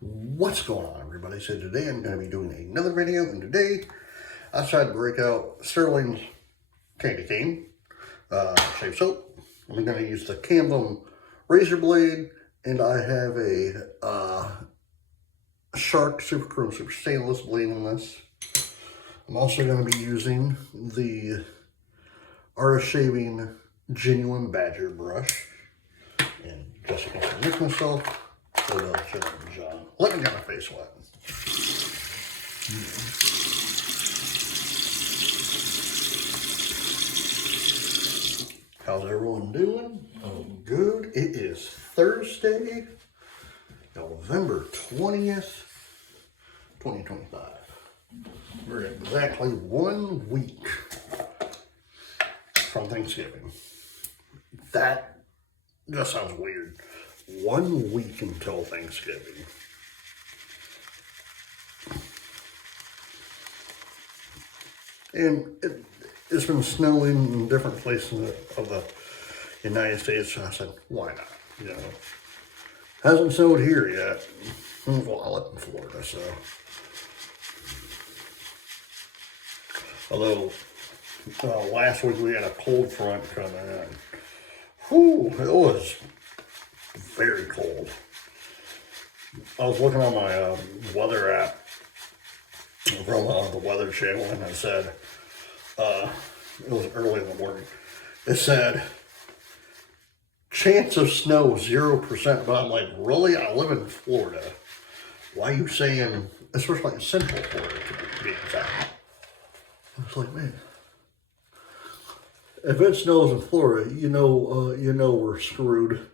What's going on, everybody? So today I'm going to be doing another video, and today I decided to break out Stirling's candy cane shave soap. I'm going to use the Camden razor blade, and I have a Shark Super Chrome Super Stainless blade in this. I'm also going to be using the Artist Shaving Genuine Badger brush. And just in case I mix myself, John. Let me get my face wet. How's everyone doing? Oh, good. It is Thursday, November 20th, 2025. We're exactly 1 week from Thanksgiving. That just sounds weird. 1 week until Thanksgiving. And it's been snowing in different places of the United States, so I said, why not? You know, hasn't snowed here yet. Well, I live in Florida, so. Although, last week we had a cold front come in. Whew, it was very cold. I was looking on my weather app from the Weather Channel, and it said, it was early in the morning, it said, chance of snow 0%, but I'm like, really? I live in Florida. Why are you saying, especially in Central Florida to be exact? I was like, man, if it snows in Florida, you know we're screwed.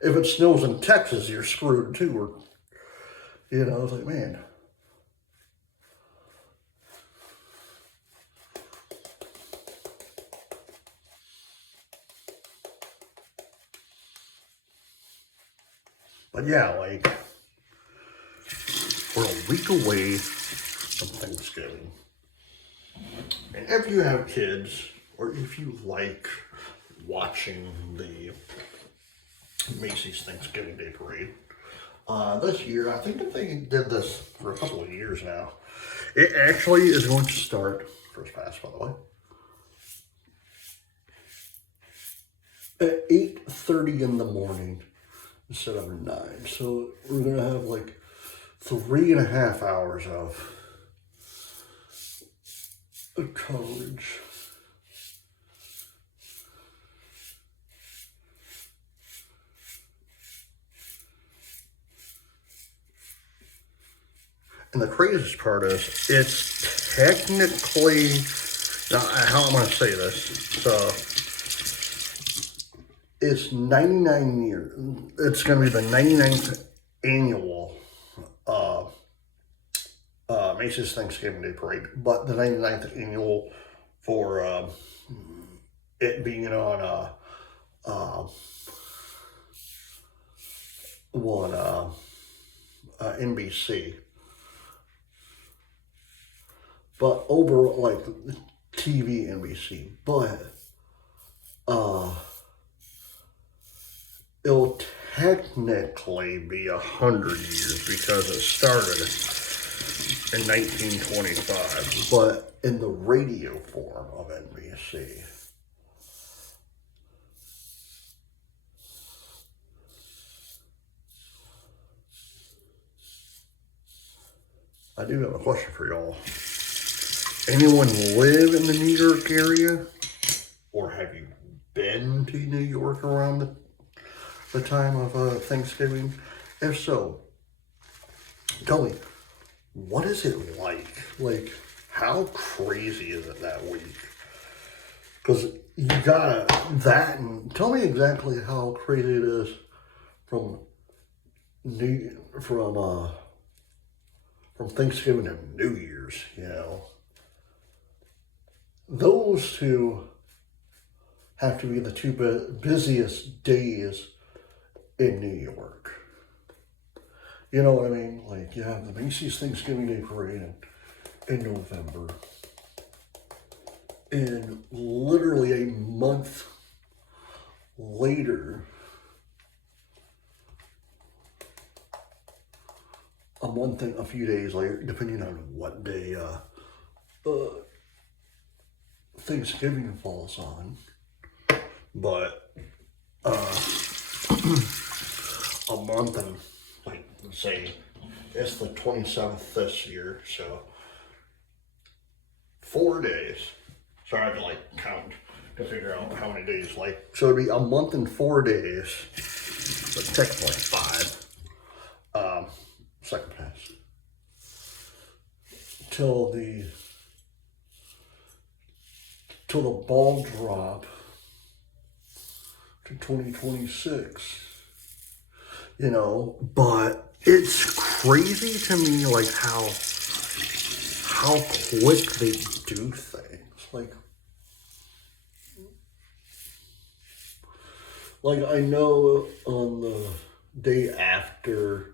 If it snows in Texas, you're screwed too. Or, I was like, man. But yeah, like, we're a week away from Thanksgiving. And if you have kids, or if you like watching the Macy's Thanksgiving Day Parade, this year, I think that they did this for a couple of years now. It actually is going to start, first pass by the way, at 8:30 in the morning instead of 9. So we're going to have like 3.5 hours of coverage. And the craziest part is, it's technically, how am I going to say this? So, it's 99 years. It's going to be the 99th annual Macy's Thanksgiving Day Parade, but the 99th annual for it being on NBC. But over like TV NBC, but it'll technically be 100 years because it started in 1925, but in the radio form of NBC. I do have a question for y'all. Anyone live in the New York area? Or have you been to New York around the time of Thanksgiving? If so, tell me, what is it like? Like, how crazy is it that week? Because you got that, and tell me exactly how crazy it is from Thanksgiving to New Year's, Those two have to be the two busiest days in New York. You know what I mean? Like, you have the Macy's Thanksgiving Day Parade in November. And literally a month later, a month and a few days later, depending on what day Thanksgiving falls on. But a month and, like, say it's the 27th this year, so 4 days. So I have to like count to figure out how many days. Like, so it'd be a month and 4 days, but technically 5. Second pass till the ball drop to 2026. You know, but it's crazy to me, like how quick they do things. Like I know on the day after,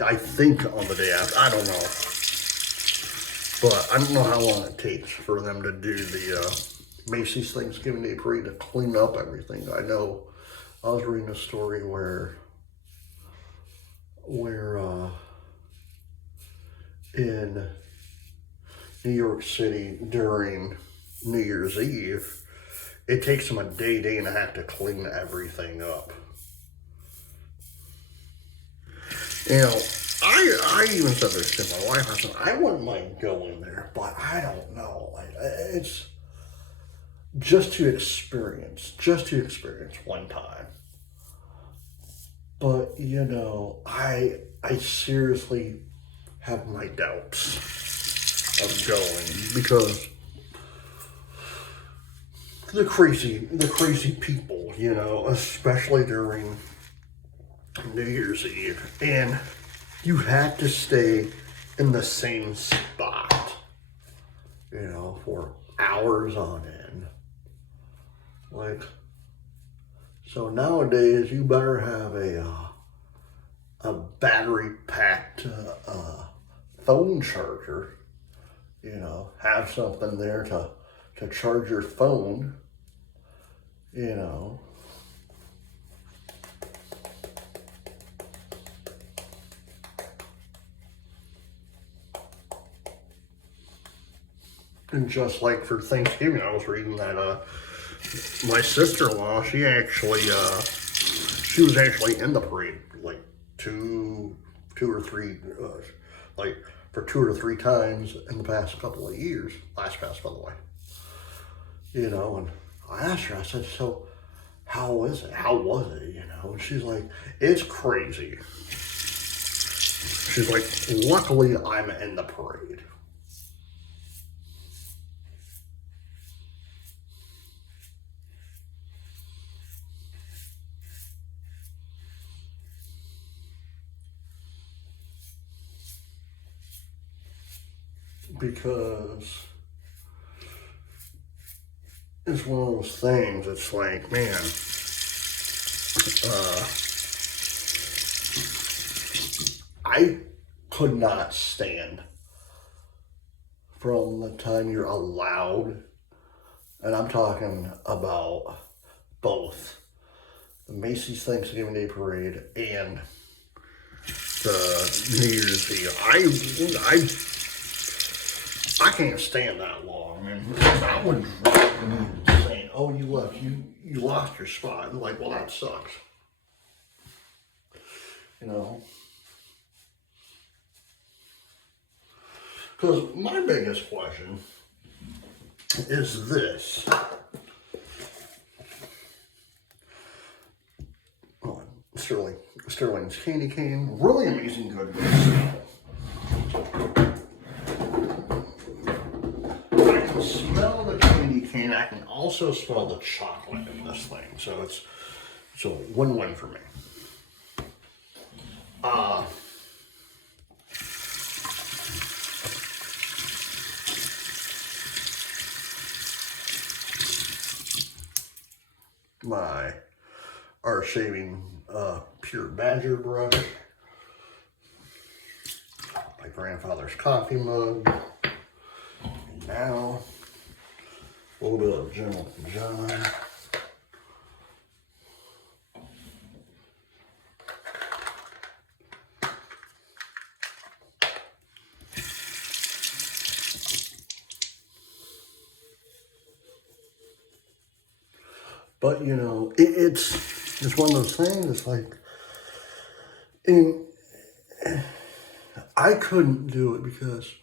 I think on the day after, I don't know, but I don't know how long it takes for them to do the Macy's Thanksgiving Day Parade to clean up everything. I know I was reading a story where in New York City during New Year's Eve, it takes them a day and a half to clean everything up. You know, I even said this to my wife. I said, I wouldn't mind going there, but I don't know. Like, it's just to experience one time. But, you know, I seriously have my doubts of going because the crazy people, you know, especially during New Year's Eve, and you have to stay in the same spot, you know, for hours on end. Like, so nowadays you better have a battery packed phone charger, you know, have something there to charge your phone, you know. And just like for Thanksgiving, I was reading that my sister-in-law, she was actually in the parade like two or three, like for 2 or 3 times in the past couple of years. Last pass, by the way. You know, and I asked her, I said, so how was it? You know, and she's like, it's crazy. She's like, luckily I'm in the parade. Because it's one of those things, it's like, man, I could not stand from the time you're allowed, and I'm talking about both the Macy's Thanksgiving Day Parade and the New Year's Eve. I can't stand that long, man. That would drive me insane. Oh, you left. You lost your spot. I'm like, well, that sucks. You know? Because my biggest question is this. Oh, Stirling's candy cane. Really amazing goodness. Smell the candy cane. I can also smell the chocolate in this thing, so it's a win-win for me. My our shaving pure badger brush, my grandfather's coffee mug, and now a little bit of General John. But, you know, it's one of those things, it's like, and I couldn't do it because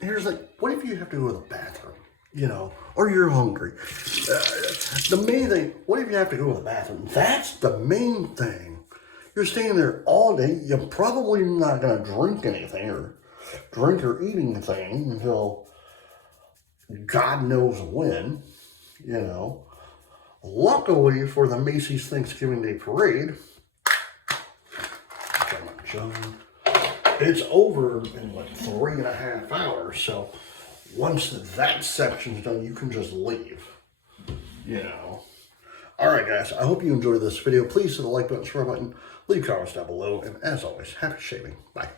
here's like, what if you have to go to the bathroom, you know, or you're hungry? The main thing, what if you have to go to the bathroom? That's the main thing. You're staying there all day. You're probably not going to drink anything or eat anything until God knows when, you know. Luckily for the Macy's Thanksgiving Day Parade, it's over in like 3.5 hours. So once that section's done, you can just leave, you know. All right, guys, I hope you enjoyed this video. Please hit the like button, subscribe button, leave comments down below, and as always, happy shaving. Bye.